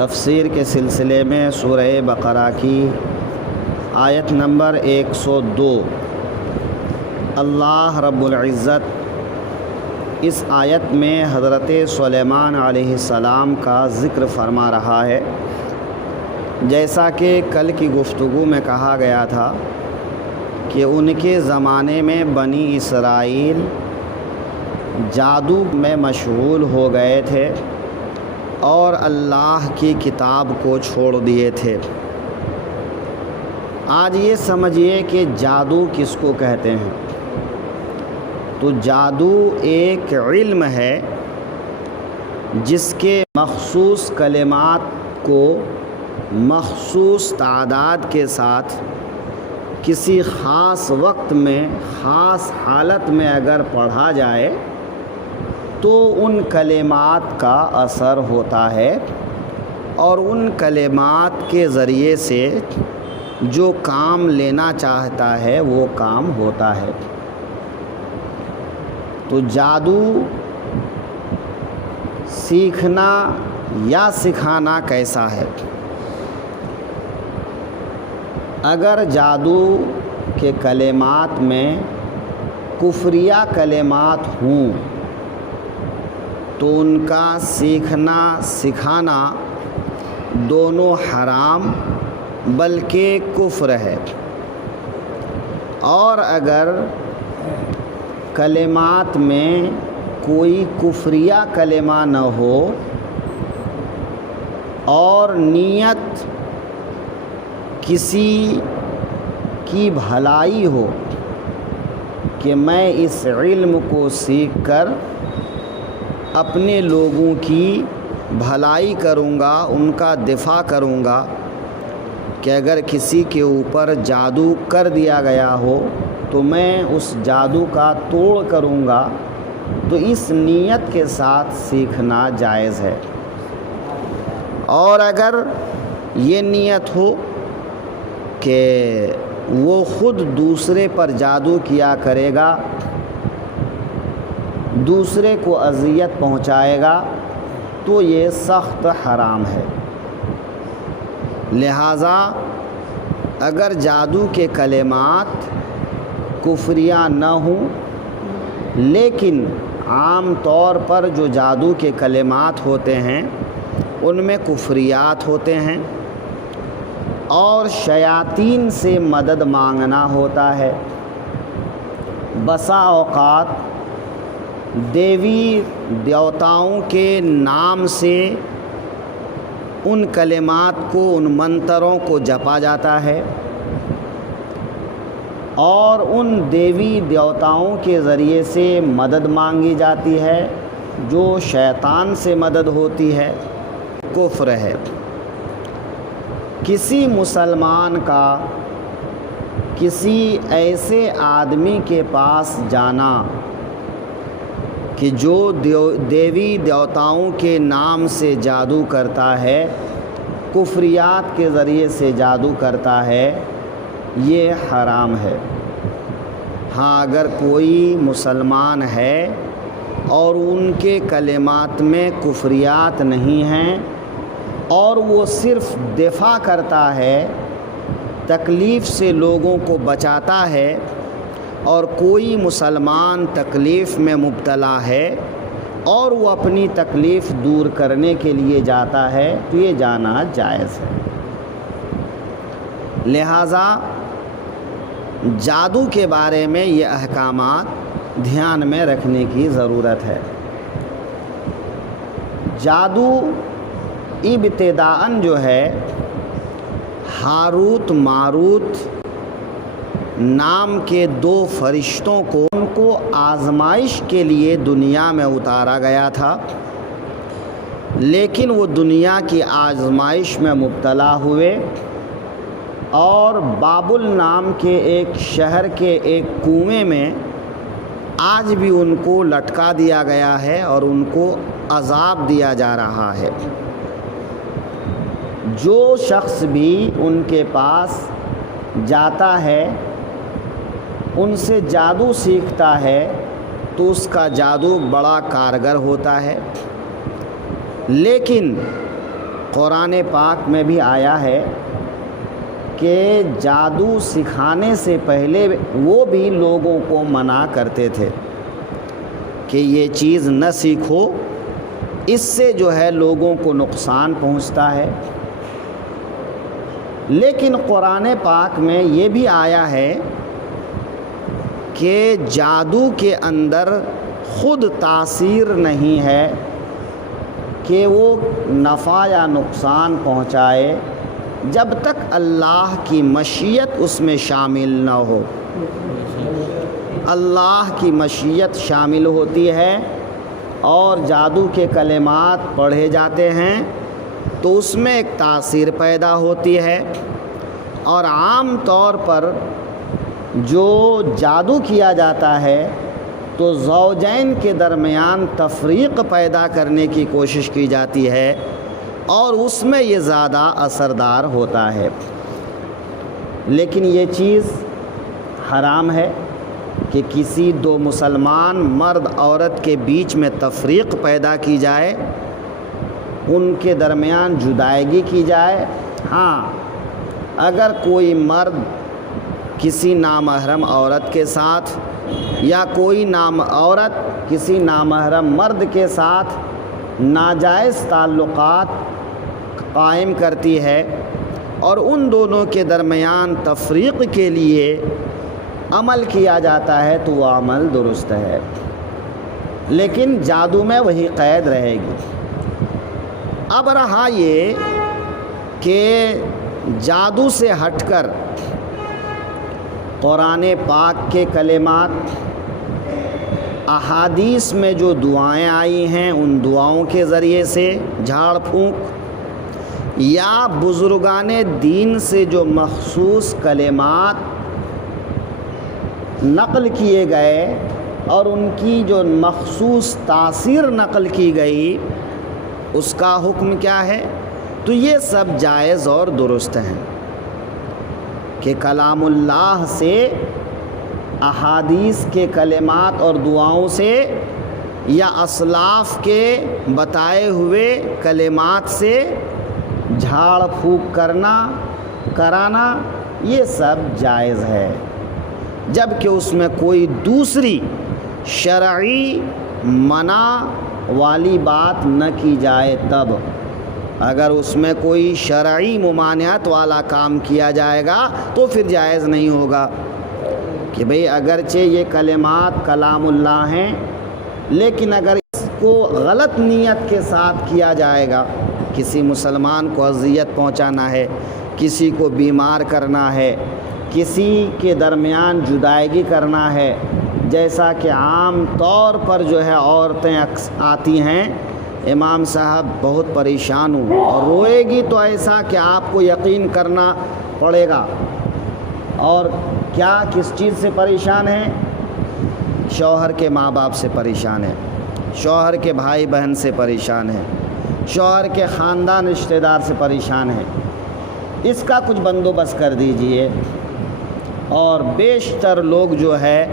تفسیر کے سلسلے میں سورہ بقرہ کی آیت نمبر 102 اللہ رب العزت اس آیت میں حضرت سلیمان علیہ السلام کا ذکر فرما رہا ہے۔ جیسا کہ کل کی گفتگو میں کہا گیا تھا کہ ان کے زمانے میں بنی اسرائیل جادو میں مشغول ہو گئے تھے اور اللہ کی کتاب کو چھوڑ دیے تھے۔ آج یہ سمجھیے کہ جادو کس کو کہتے ہیں۔ تو جادو ایک علم ہے جس کے مخصوص کلمات کو مخصوص تعداد کے ساتھ کسی خاص وقت میں خاص حالت میں اگر پڑھا جائے تو ان کلمات کا اثر ہوتا ہے اور ان کلمات کے ذریعے سے جو کام لینا چاہتا ہے وہ کام ہوتا ہے۔ تو جادو سیکھنا یا سکھانا کیسا ہے؟ اگر جادو کے کلمات میں کفریہ کلمات ہوں تو ان کا سیکھنا سکھانا دونوں حرام بلکہ کفر ہے، اور اگر کلمات میں کوئی کفریہ کلمہ نہ ہو اور نیت کسی کی بھلائی ہو کہ میں اس علم کو سیکھ کر اپنے لوگوں کی بھلائی کروں گا، ان کا دفاع کروں گا، کہ اگر کسی کے اوپر جادو کر دیا گیا ہو تو میں اس جادو کا توڑ کروں گا، تو اس نیت کے ساتھ سیکھنا جائز ہے۔ اور اگر یہ نیت ہو کہ وہ خود دوسرے پر جادو کیا کرے گا، دوسرے کو اذیت پہنچائے گا، تو یہ سخت حرام ہے۔ لہٰذا اگر جادو کے کلمات کفریہ نہ ہوں لیکن عام طور پر جو جادو کے کلمات ہوتے ہیں ان میں کفریات ہوتے ہیں اور شیاطین سے مدد مانگنا ہوتا ہے، بسا اوقات دیوی دیوتاؤں کے نام سے ان کلمات کو، ان منتروں کو جپا جاتا ہے اور ان دیوی دیوتاؤں کے ذریعے سے مدد مانگی جاتی ہے جو شیطان سے مدد ہوتی ہے، کفر ہے۔ کسی مسلمان کا کسی ایسے آدمی کے پاس جانا کہ جو دیوی دیوتاؤں کے نام سے جادو کرتا ہے، کفریات کے ذریعے سے جادو کرتا ہے، یہ حرام ہے۔ ہاں اگر کوئی مسلمان ہے اور ان کے کلمات میں کفریات نہیں ہیں اور وہ صرف دفاع کرتا ہے، تکلیف سے لوگوں کو بچاتا ہے، اور کوئی مسلمان تکلیف میں مبتلا ہے اور وہ اپنی تکلیف دور کرنے کے لیے جاتا ہے، تو یہ جانا جائز ہے۔ لہٰذا جادو کے بارے میں یہ احکامات دھیان میں رکھنے کی ضرورت ہے۔ جادو ابتداءً جو ہے ہاروت ماروت نام کے دو فرشتوں کو ان کو آزمائش کے لیے دنیا میں اتارا گیا تھا، لیکن وہ دنیا کی آزمائش میں مبتلا ہوئے اور بابل نام کے ایک شہر کے ایک کنویں میں آج بھی ان کو لٹکا دیا گیا ہے اور ان کو عذاب دیا جا رہا ہے۔ جو شخص بھی ان کے پاس جاتا ہے، ان سے جادو سیکھتا ہے، تو اس کا جادو بڑا کارگر ہوتا ہے، لیکن قرآن پاک میں بھی آیا ہے کہ جادو سکھانے سے پہلے وہ بھی لوگوں کو منع کرتے تھے کہ یہ چیز نہ سیکھو، اس سے جو ہے لوگوں کو نقصان پہنچتا ہے۔ لیکن قرآن پاک میں یہ بھی آیا ہے کہ جادو کے اندر خود تاثیر نہیں ہے کہ وہ نفع یا نقصان پہنچائے، جب تک اللہ کی مشیت اس میں شامل نہ ہو۔ اللہ کی مشیت شامل ہوتی ہے اور جادو کے کلمات پڑھے جاتے ہیں تو اس میں ایک تاثیر پیدا ہوتی ہے، اور عام طور پر جو جادو کیا جاتا ہے تو زوجین کے درمیان تفریق پیدا کرنے کی کوشش کی جاتی ہے، اور اس میں یہ زیادہ اثردار ہوتا ہے۔ لیکن یہ چیز حرام ہے کہ کسی دو مسلمان مرد عورت کے بیچ میں تفریق پیدا کی جائے، ان کے درمیان جدائیگی کی جائے۔ ہاں، اگر کوئی مرد کسی نامحرم عورت کے ساتھ یا کوئی عورت کسی نامحرم مرد کے ساتھ ناجائز تعلقات قائم کرتی ہے اور ان دونوں کے درمیان تفریق کے لیے عمل کیا جاتا ہے تو وہ عمل درست ہے، لیکن جادو میں وہی قید رہے گی۔ اب رہا یہ کہ جادو سے ہٹ کر قرآن پاک کے کلمات، احادیث میں جو دعائیں آئی ہیں ان دعاؤں کے ذریعے سے جھاڑ پھونک، یا بزرگان دین سے جو مخصوص کلمات نقل کیے گئے اور ان کی جو مخصوص تاثیر نقل کی گئی، اس کا حکم کیا ہے؟ تو یہ سب جائز اور درست ہیں کہ کلام اللہ سے، احادیث کے کلمات اور دعاؤں سے، یا اسلاف کے بتائے ہوئے کلمات سے جھاڑ پھونک کرانا یہ سب جائز ہے، جب کہ اس میں کوئی دوسری شرعی منع والی بات نہ کی جائے۔ تب اگر اس میں کوئی شرعی ممانعت والا کام کیا جائے گا تو پھر جائز نہیں ہوگا کہ بھئی اگرچہ یہ کلمات کلام اللہ ہیں، لیکن اگر اس کو غلط نیت کے ساتھ کیا جائے گا، کسی مسلمان کو اذیت پہنچانا ہے، کسی کو بیمار کرنا ہے، کسی کے درمیان جدائیگی کرنا ہے، جیسا کہ عام طور پر جو ہے عورتیں آتی ہیں، امام صاحب بہت پریشان ہوں، اور روئے گی تو ایسا کہ آپ کو یقین کرنا پڑے گا۔ اور کیا کس چیز سے پریشان ہیں؟ شوہر کے ماں باپ سے پریشان ہے، شوہر کے بھائی بہن سے پریشان ہے، شوہر کے خاندان رشتہ دار سے پریشان ہے، اس کا کچھ بندوبست کر دیجئے۔ اور بیشتر لوگ جو ہے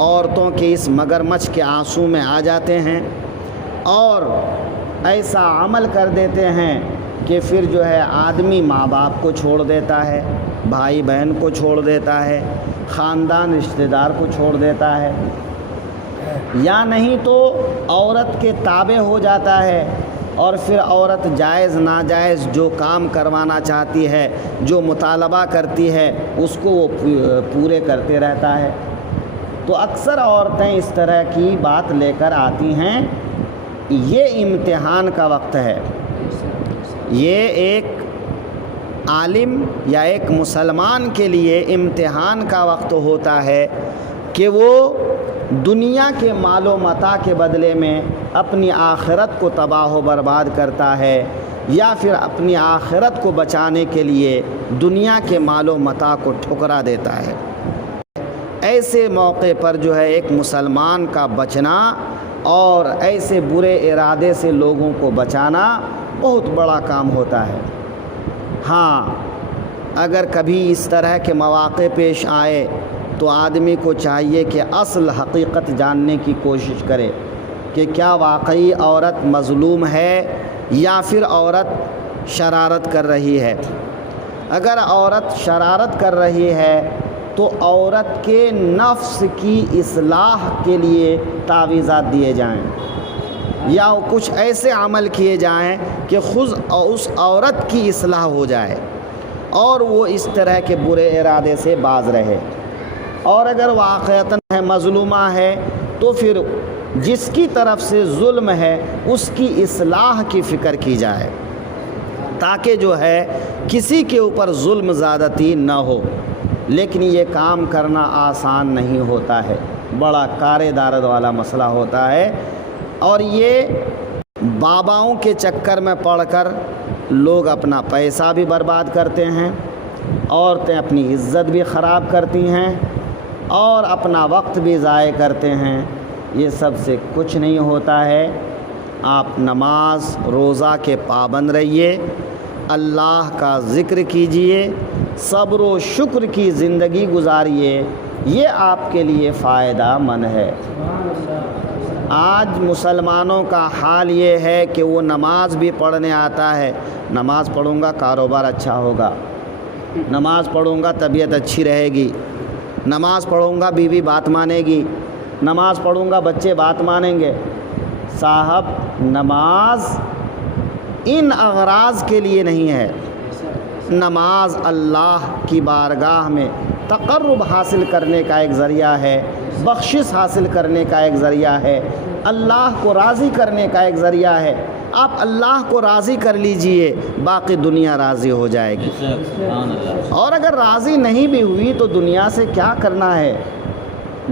عورتوں کے اس مگرمچھ کے آنسو میں آ جاتے ہیں اور ایسا عمل کر دیتے ہیں کہ پھر جو ہے آدمی ماں باپ کو چھوڑ دیتا ہے، بھائی بہن کو چھوڑ دیتا ہے، خاندان رشتہ دار کو چھوڑ دیتا ہے، یا نہیں تو عورت کے تابع ہو جاتا ہے، اور پھر عورت جائز ناجائز جو کام کروانا چاہتی ہے، جو مطالبہ کرتی ہے، اس کو وہ پورے کرتے رہتا ہے۔ تو اکثر عورتیں اس طرح کی بات لے کر آتی ہیں۔ یہ امتحان کا وقت ہے، یہ ایک عالم یا ایک مسلمان کے لیے امتحان کا وقت ہوتا ہے کہ وہ دنیا کے مال و متاع کے بدلے میں اپنی آخرت کو تباہ و برباد کرتا ہے، یا پھر اپنی آخرت کو بچانے کے لیے دنیا کے مال و متاع کو ٹھکرا دیتا ہے۔ ایسے موقع پر جو ہے ایک مسلمان کا بچنا اور ایسے برے ارادے سے لوگوں کو بچانا بہت بڑا کام ہوتا ہے۔ ہاں، اگر کبھی اس طرح کے مواقع پیش آئے تو آدمی کو چاہیے کہ اصل حقیقت جاننے کی کوشش کرے کہ کیا واقعی عورت مظلوم ہے یا پھر عورت شرارت کر رہی ہے۔ اگر عورت شرارت کر رہی ہے تو عورت کے نفس کی اصلاح کے لیے تعویذات دیے جائیں، یا کچھ ایسے عمل کیے جائیں کہ خود اس عورت کی اصلاح ہو جائے اور وہ اس طرح کے برے ارادے سے باز رہے۔ اور اگر واقعتاً ہے مظلومہ ہے تو پھر جس کی طرف سے ظلم ہے اس کی اصلاح کی فکر کی جائے، تاکہ جو ہے کسی کے اوپر ظلم زیادتی نہ ہو۔ لیکن یہ کام کرنا آسان نہیں ہوتا ہے، بڑا کارے دارد والا مسئلہ ہوتا ہے، اور یہ باباؤں کے چکر میں پڑھ کر لوگ اپنا پیسہ بھی برباد کرتے ہیں، عورتیں اپنی عزت بھی خراب کرتی ہیں اور اپنا وقت بھی ضائع کرتے ہیں۔ یہ سب سے کچھ نہیں ہوتا ہے۔ آپ نماز روزہ کے پابند رہیے، اللہ کا ذکر کیجئے، صبر و شکر کی زندگی گزاریے، یہ آپ کے لیے فائدہ مند ہے۔ آج مسلمانوں کا حال یہ ہے کہ وہ نماز بھی پڑھنے آتا ہے، نماز پڑھوں گا کاروبار اچھا ہوگا، نماز پڑھوں گا طبیعت اچھی رہے گی، نماز پڑھوں گا بیوی بات مانے گی، نماز پڑھوں گا بچے بات مانیں گے۔ صاحب، نماز ان اغراض کے لیے نہیں ہے۔ نماز اللہ کی بارگاہ میں تقرب حاصل کرنے کا ایک ذریعہ ہے، بخشش حاصل کرنے کا ایک ذریعہ ہے، اللہ کو راضی کرنے کا ایک ذریعہ ہے۔ آپ اللہ کو راضی کر لیجئے، باقی دنیا راضی ہو جائے گی۔ اور اگر راضی نہیں بھی ہوئی تو دنیا سے کیا کرنا ہے؟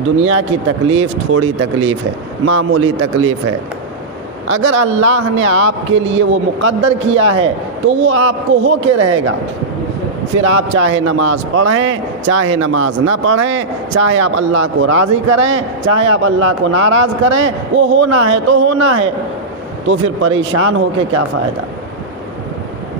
دنیا کی تکلیف تھوڑی تکلیف ہے، معمولی تکلیف ہے۔ اگر اللہ نے آپ کے لیے وہ مقدر کیا ہے تو وہ آپ کو ہو کے رہے گا۔ پھر آپ چاہے نماز پڑھیں، چاہے نماز نہ پڑھیں، چاہے آپ اللہ کو راضی کریں، چاہے آپ اللہ کو ناراض کریں، وہ ہونا ہے تو ہونا ہے۔ تو پھر پریشان ہو کے کیا فائدہ؟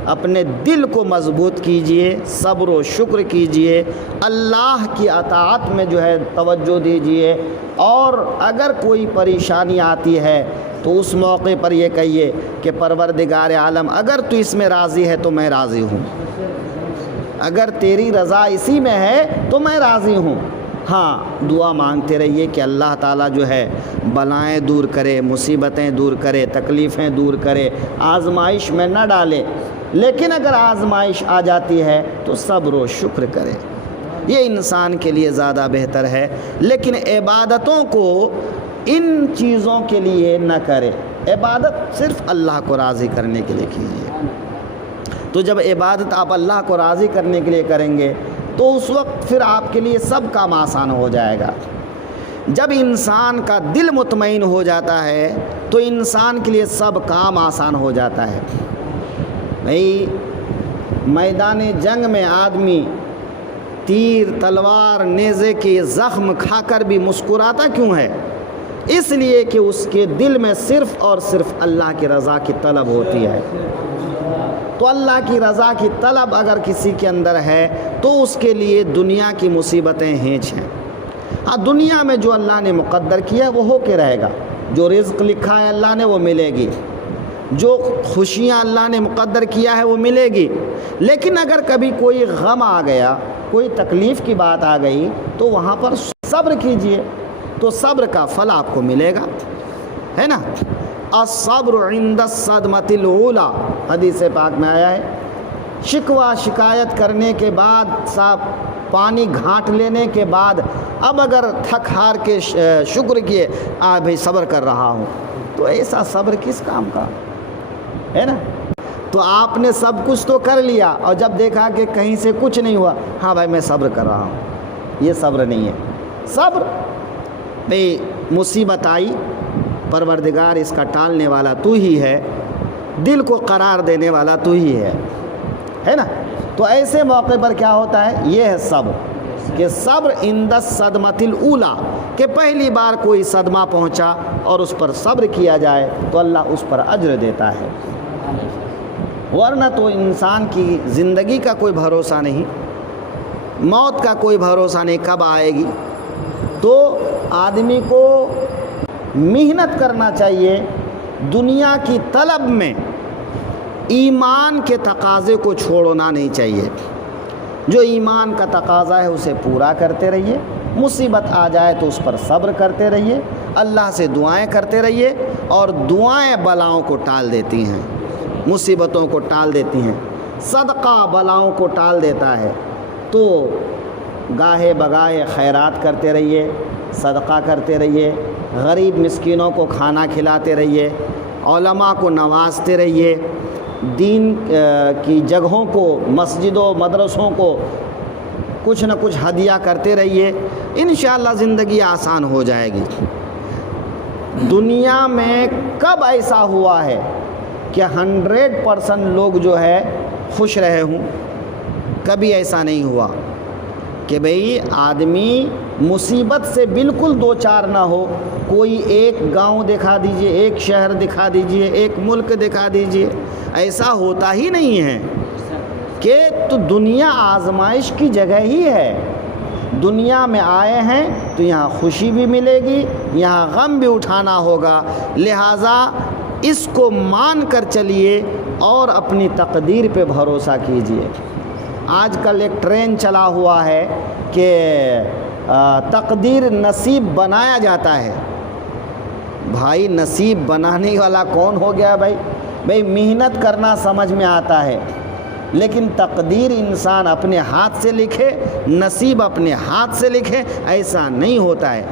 اپنے دل کو مضبوط کیجئے، صبر و شکر کیجئے، اللہ کی اطاعت میں جو ہے توجہ دیجئے، اور اگر کوئی پریشانی آتی ہے تو اس موقع پر یہ کہیے کہ پروردگار عالم اگر تو اس میں راضی ہے تو میں راضی ہوں، اگر تیری رضا اسی میں ہے تو میں راضی ہوں۔ ہاں، دعا مانگتے رہیے کہ اللہ تعالیٰ جو ہے بلائیں دور کرے، مصیبتیں دور کرے، تکلیفیں دور کرے، آزمائش میں نہ ڈالے۔ لیکن اگر آزمائش آ جاتی ہے تو صبر و شکر کرے، یہ انسان کے لیے زیادہ بہتر ہے۔ لیکن عبادتوں کو ان چیزوں کے لیے نہ کرے، عبادت صرف اللہ کو راضی کرنے کے لیے کیجیے۔ تو جب عبادت آپ اللہ کو راضی کرنے کے لیے کریں گے تو اس وقت پھر آپ کے لیے سب کام آسان ہو جائے گا۔ جب انسان کا دل مطمئن ہو جاتا ہے تو انسان کے لیے سب کام آسان ہو جاتا ہے۔ بھئی، میدان جنگ میں آدمی تیر، تلوار، نیزے کے زخم کھا کر بھی مسکراتا کیوں ہے؟ اس لیے کہ اس کے دل میں صرف اور صرف اللہ کی رضا کی طلب ہوتی ہے۔ تو اللہ کی رضا کی طلب اگر کسی کے اندر ہے تو اس کے لیے دنیا کی مصیبتیں ہینچ ہیں۔ ہاں، دنیا میں جو اللہ نے مقدر کیا ہے وہ ہو کے رہے گا، جو رزق لکھا ہے اللہ نے وہ ملے گی، جو خوشیاں اللہ نے مقدر کیا ہے وہ ملے گی۔ لیکن اگر کبھی کوئی غم آ گیا، کوئی تکلیف کی بات آ گئی تو وہاں پر صبر کیجئے، تو صبر کا پھل آپ کو ملے گا، ہے نا۔ الصبر عند الصدمۃ الاولیٰ، حدیث پاک میں آیا ہے۔ شکوہ شکایت کرنے کے بعد، صاحب پانی گھانٹ لینے کے بعد اب اگر تھک ہار کے شکر کیے، بھئی صبر کر رہا ہوں، تو ایسا صبر کس کام کا ہے نا۔ تو آپ نے سب کچھ تو کر لیا اور جب دیکھا کہ کہیں سے کچھ نہیں ہوا، ہاں بھائی میں صبر کر رہا ہوں، یہ صبر نہیں ہے۔ صبر بھئی مصیبت آئی، پروردگار اس کا ٹالنے والا تو ہی ہے، دل کو قرار دینے والا تو ہی ہے نا۔ تو ایسے موقع پر کیا ہوتا ہے؟ یہ ہے صبر، کہ صبر عند الصدمۃ الاولیٰ، کہ پہلی بار کوئی صدمہ پہنچا اور اس پر صبر کیا جائے تو اللہ اس پر اجر دیتا ہے۔ ورنہ تو انسان کی زندگی کا کوئی بھروسہ نہیں، موت کا کوئی بھروسہ نہیں کب آئے گی۔ تو آدمی کو محنت کرنا چاہیے دنیا کی طلب میں، ایمان کے تقاضے کو چھوڑنا نہیں چاہیے. جو ایمان کا تقاضا ہے اسے پورا کرتے رہیے. مصیبت آ جائے تو اس پر صبر کرتے رہیے. اللہ سے دعائیں کرتے رہیے. اور دعائیں بلاؤں کو ٹال دیتی ہیں, مصیبتوں کو ٹال دیتی ہیں. صدقہ بلاؤں کو ٹال دیتا ہے. تو گاہے بگاہے خیرات کرتے رہیے, صدقہ کرتے رہیے, غریب مسکینوں کو کھانا کھلاتے رہیے, علماء کو نوازتے رہیے, دین کی جگہوں کو, مسجدوں مدرسوں کو کچھ نہ کچھ ہدیہ کرتے رہیے. انشاءاللہ زندگی آسان ہو جائے گی. دنیا میں کب ایسا ہوا ہے کہ 100% لوگ جو ہے خوش رہے ہوں؟ کبھی ایسا نہیں ہوا کہ بھئی آدمی مصیبت سے بالکل دو چار نہ ہو. کوئی ایک گاؤں دکھا دیجئے, ایک شہر دکھا دیجئے, ایک ملک دکھا دیجئے. ایسا ہوتا ہی نہیں ہے کہ تو دنیا آزمائش کی جگہ ہی ہے. دنیا میں آئے ہیں تو یہاں خوشی بھی ملے گی, یہاں غم بھی اٹھانا ہوگا. لہٰذا اس کو مان کر چلیے اور اپنی تقدیر پہ بھروسہ کیجیے. آج کل ایک ٹرینڈ چلا ہوا ہے کہ تقدیر نصیب بنایا جاتا ہے. بھائی نصیب بنانے والا کون ہو گیا بھائی محنت کرنا سمجھ میں آتا ہے, لیکن تقدیر انسان اپنے ہاتھ سے لکھے, نصیب اپنے ہاتھ سے لکھے, ایسا نہیں ہوتا ہے.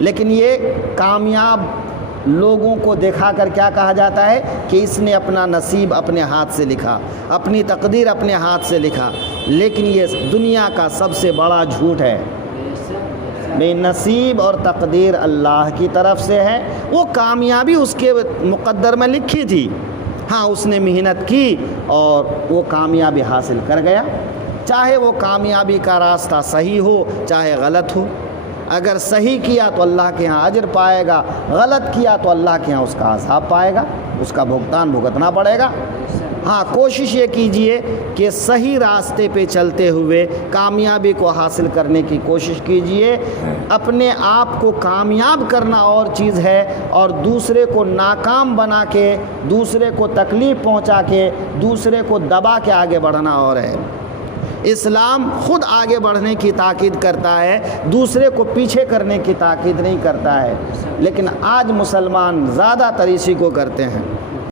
لیکن یہ کامیاب لوگوں کو دکھا کر کیا کہا جاتا ہے کہ اس نے اپنا نصیب اپنے ہاتھ سے لکھا, اپنی تقدیر اپنے ہاتھ سے لکھا. لیکن یہ دنیا کا سب سے بڑا جھوٹ ہے. بے نصیب اور تقدیر اللہ کی طرف سے ہے. وہ کامیابی اس کے مقدر میں لکھی تھی, ہاں اس نے محنت کی اور وہ کامیابی حاصل کر گیا. چاہے وہ کامیابی کا راستہ صحیح ہو چاہے غلط ہو. اگر صحیح کیا تو اللہ کے ہاں اجر پائے گا, غلط کیا تو اللہ کے ہاں اس کا عذاب پائے گا, اس کا بھگتان بھگتنا پڑے گا. ہاں کوشش یہ کیجئے کہ صحیح راستے پہ چلتے ہوئے کامیابی کو حاصل کرنے کی کوشش کیجئے. اپنے آپ کو کامیاب کرنا اور چیز ہے, اور دوسرے کو ناکام بنا کے, دوسرے کو تکلیف پہنچا کے, دوسرے کو دبا کے آگے بڑھنا اور ہے. اسلام خود آگے بڑھنے کی تاکید کرتا ہے, دوسرے کو پیچھے کرنے کی تاکید نہیں کرتا ہے. لیکن آج مسلمان زیادہ تر اسی کو کرتے ہیں.